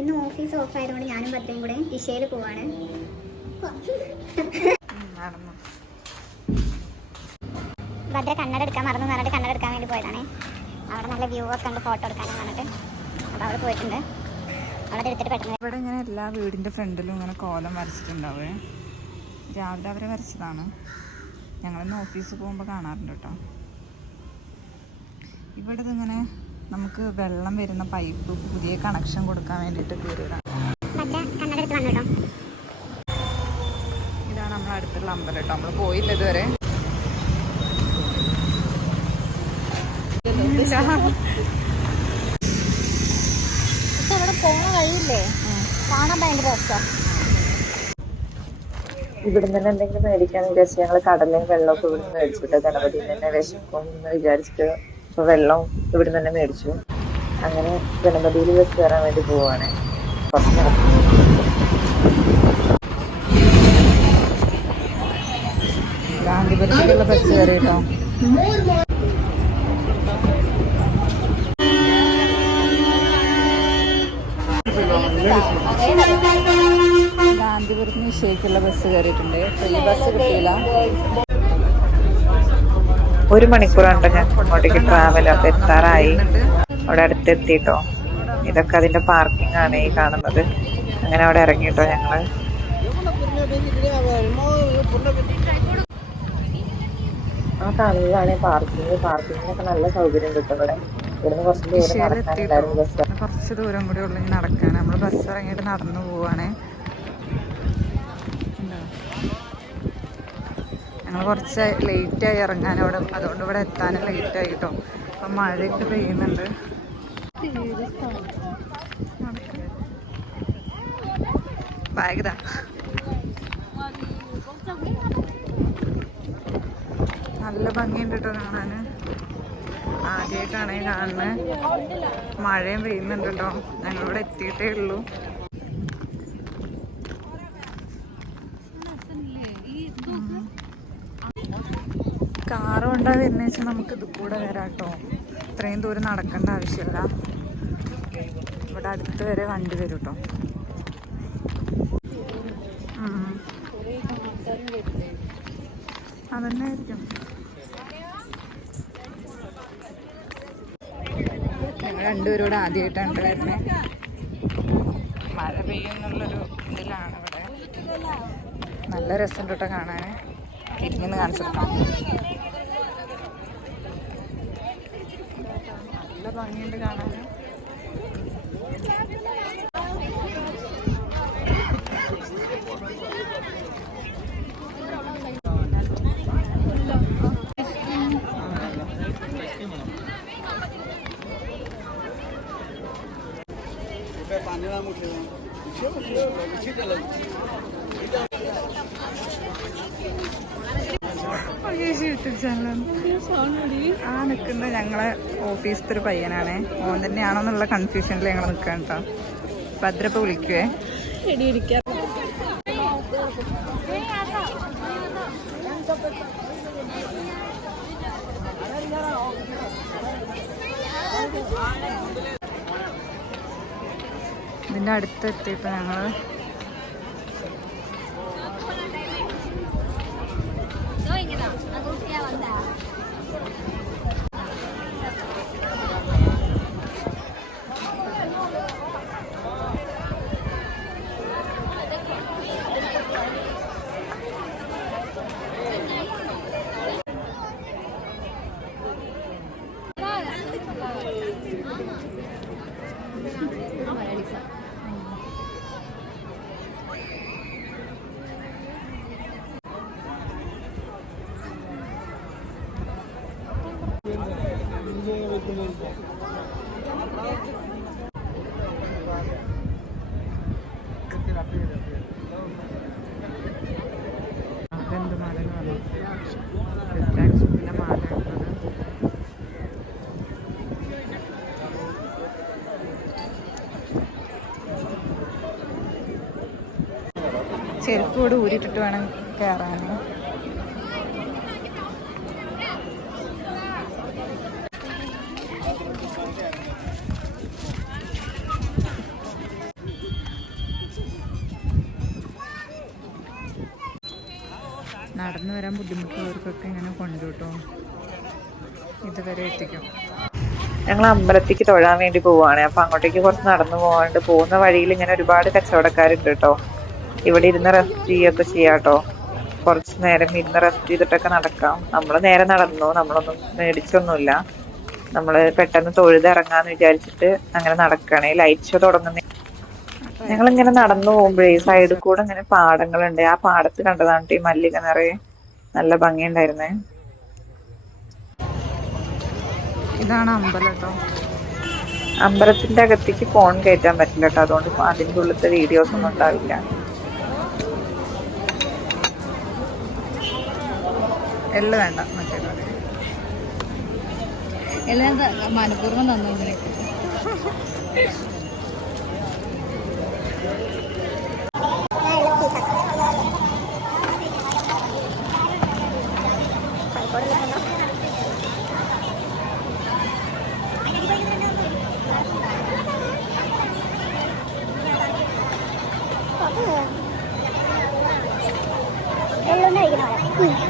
ഇന്ന് office of ആയതുകൊണ്ട് ഞാനും ഭദ്രയും കൂടെ ദിശയിൽ പോവാണ്. ഭദ്ര കണ്ണട എടുക്കാൻ മറന്നു പറഞ്ഞിട്ട് കണ്ണട എടുക്കാൻ വേണ്ടി പോയതാണ്. അവിടെ നല്ല വ്യൂ ഒക്കെ ഉണ്ട് ഫോട്ടോ എടുക്കാൻ പറഞ്ഞിട്ട്. അപ്പോൾ അവിടെ പോയിട്ടുണ്ട്. അവിടെ പെട്ടെന്ന് ഇവിടെ ഇങ്ങനെ എല്ലാ വീടിന്റെ ഫ്രണ്ടിലും ഇങ്ങനെ കോലം വരച്ചിട്ടുണ്ടാവേ. രാവിലെ അവരെ വരച്ചതാണ്. ഞങ്ങളിന്ന് ഓഫീസിൽ പോകുമ്പോൾ കാണാറുണ്ട് കേട്ടോ. ഇവിടെ ഇതിങ്ങനെ നമുക്ക് വെള്ളം വരുന്ന പൈപ്പ് പുതിയ കണക്ഷൻ കൊടുക്കാൻ വേണ്ടിയിട്ട് കയറിയതാണ്. ഇതാണ് നമ്മൾ അടുത്തുള്ള അമ്പലം കേട്ടോ നമ്മൾ പോയില്ല ഇതുവരെ. ഇവിടെ നിന്ന് എന്തെങ്കിലും മേടിക്കാൻ വിചാരിച്ചു ഞങ്ങൾ കടലയും വെള്ളമൊക്കെ ഇവിടുന്ന് മേടിച്ചിട്ട് ഗണപതി തന്നെ വിശക്കും എന്ന് വിചാരിച്ചിട്ട് ഇപ്പൊ വെള്ളം ഇവിടുന്ന് തന്നെ മേടിച്ചു. അങ്ങനെ ഗണപതിയിൽ വെച്ച് കയറാൻ വേണ്ടി പോവാണ്. കുറച്ച് ഗാന്ധിപുരത്തേക്കുള്ള ബസ് കയറി ബസ് കയറിയിട്ടുണ്ട്. ഫ്രീ ബസ് കിട്ടിയില്ല. ഒരു മണിക്കൂറാണ് ഞാൻ അങ്ങോട്ടേക്ക് ട്രാവൽ അപ്പൊ എത്താറായി അവിടെ അടുത്തെത്തിട്ടോ ഇതൊക്കെ അതിന്റെ പാർക്കിംഗ് ആണ് ഈ കാണുന്നത്. അങ്ങനെ അവിടെ ഇറങ്ങിട്ടോ ഞങ്ങൾ. ആ കാണുന്നതാണ് പാർക്കിംഗ് പാർക്കിങ്ങിനൊക്കെ നല്ല സൗകര്യം കിട്ടും ഇവിടെ. കുറച്ച് ദൂരം കൂടി ഉള്ളു ഇനി നടക്കാൻ നമ്മൾ ബസ് ഇറങ്ങിയിട്ട് നടന്നു പോവാണ്. ഞങ്ങൾ കുറച്ച് ലേറ്റായി ഇറങ്ങാൻ അവിടെ അതുകൊണ്ട് ഇവിടെ എത്താനും ലേറ്റായി കേട്ടോ അപ്പം മഴയൊക്കെ പെയ്യുന്നുണ്ട്. ബാഗിതാ നല്ല ഭംഗിയുണ്ട് കേട്ടോ കാണാൻ ആദ്യമായിട്ടാണ് ഈ കാണുന്നത് മഴയും പെയ്യുന്നുണ്ട് കേട്ടോ ഞങ്ങളിവിടെ എത്തിയിട്ടേ ഉള്ളൂ. കൊണ്ടാ വരുന്ന വെച്ചാൽ നമുക്ക് ഇത് കൂടെ വരാം കേട്ടോ ഇത്രയും ദൂരം നടക്കേണ്ട ആവശ്യമില്ല. ഇവിടെ അടുത്ത് വരെ വണ്ടി വരും കേട്ടോ അതന്നെ ആയിരിക്കും ഞങ്ങൾ രണ്ടുപേരും കൂടെ ആദ്യമായിട്ടാണ് വരുന്നത് മഴ പെയ്യുന്നുള്ളൊരു ഇതിലാണ് ഇവിടെ. നല്ല രസം കേട്ടോ കാണാൻ തിരിഞ്ഞെന്ന് കാണിച്ചെടുക്കാം ഭംഗിയുണ്ട് കാണാൻ ആ നിൽക്കുന്നത് ഞങ്ങളെ ഓഫീസിലത്തെ ഒരു പയ്യനാണ്. ഓൻ തന്നെയാണോ എന്നുള്ള കൺഫ്യൂഷനിൽ ഞങ്ങൾ നിൽക്കാൻ കേട്ടോ ഭദ്രപ്പ വിളിക്കുവേ. ഇതിന്റെ അടുത്തെത്തിയപ്പോൾ ഞങ്ങൾ ചെരുപ്പ് കൂടെ ഊരിട്ടിട്ട് വേണം കയറാൻ നടന്നു വരാൻ ബുദ്ധിമുട്ടുള്ളവർക്കൊക്കെ ഇങ്ങനെ കൊണ്ടുവിട്ടോ? ഇതുവരെ എത്തിക്കും? ഞങ്ങൾ അമ്പലത്തേക്ക് തൊഴാൻ വേണ്ടി പോവുകയാണ് അപ്പൊ അങ്ങോട്ടേക്ക് കുറച്ച് നടന്നു പോകാണ്ട് പോകുന്ന വഴിയിൽ ഇങ്ങനെ ഒരുപാട് കച്ചവടക്കാരുണ്ട് കേട്ടോ ഇവിടെ ഇരുന്ന് റെസ്റ്റ് ചെയ്യൊക്കെ ചെയ്യാട്ടോ കുറച്ച് നേരം ഇരുന്ന് റെസ്റ്റ് ചെയ്തിട്ടൊക്കെ നടക്കാം. നമ്മൾ നേരെ നടന്നു. നമ്മളൊന്നും മേടിച്ചൊന്നുമില്ല. നമ്മൾ പെട്ടെന്ന് തൊഴുതിറങ്ങാന്ന് വിചാരിച്ചിട്ട് അങ്ങനെ നടക്കുകയാണ്. ലൈറ്റ് ഷോ തുടങ്ങുന്ന ഞങ്ങൾ ഇങ്ങനെ നടന്നു പോകുമ്പോഴേ സൈഡിൽ കൂടെ ഇങ്ങനെ പാടങ്ങളുണ്ട്. ആ പാടത്ത് കണ്ടതാണ് ഈ മല്ലിക നിറയെ. നല്ല ഭംഗിയുണ്ടായിരുന്നേ. ഇതാണ് അമ്പലം കേട്ടോ അമ്പലത്തിന്റെ അകത്തേക്ക് ഫോൺ കയറ്റാൻ പറ്റില്ല കേട്ടോ അതുകൊണ്ട് അതിന്റെ അതിന്റെ ഉള്ളിലത്തെ വീഡിയോസ് ഒന്നും ഉണ്ടാവില്ല. എള്ള് വേണ്ട മറ്റേ എല്ലാം മനഃപൂർവം തന്നു Hello, no, you?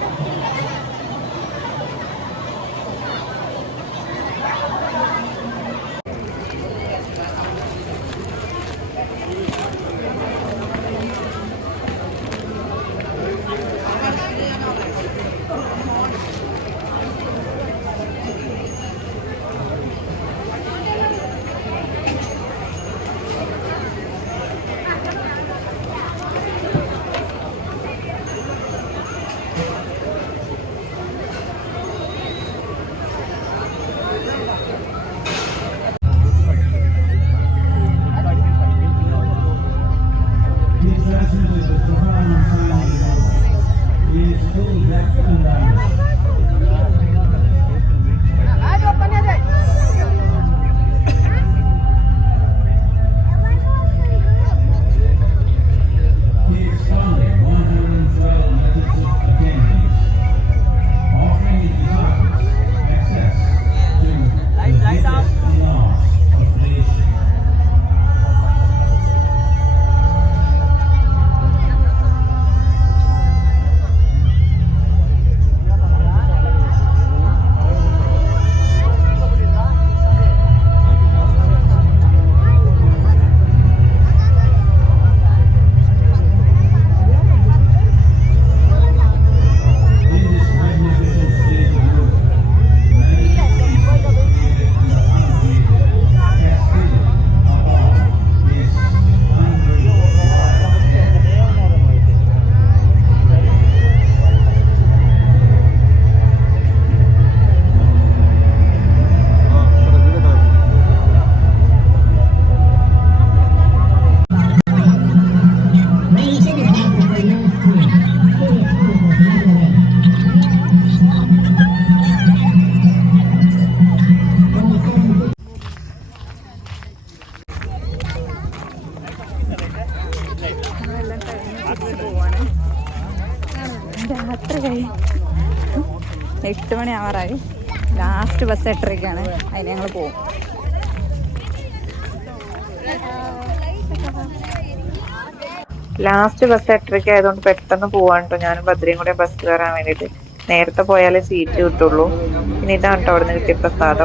Last bus എട്ടരയ്ക്കാണ് അതിന് ഞങ്ങൾ പോകും ലാസ്റ്റ് ബസ് എട്ടരയ്ക്ക് ആയതുകൊണ്ട് പെട്ടെന്ന് പോവാൻ കേട്ടോ ഞാനും ഭദ്രയും കൂടെ ബസ് കയറാൻ വേണ്ടിയിട്ട്. നേരത്തെ പോയാലേ സീറ്റ് കിട്ടുള്ളൂ. ഇനി ഇതാണ് കേട്ടോ അവിടെ നിന്ന് കിട്ടിയ പ്രസാദം.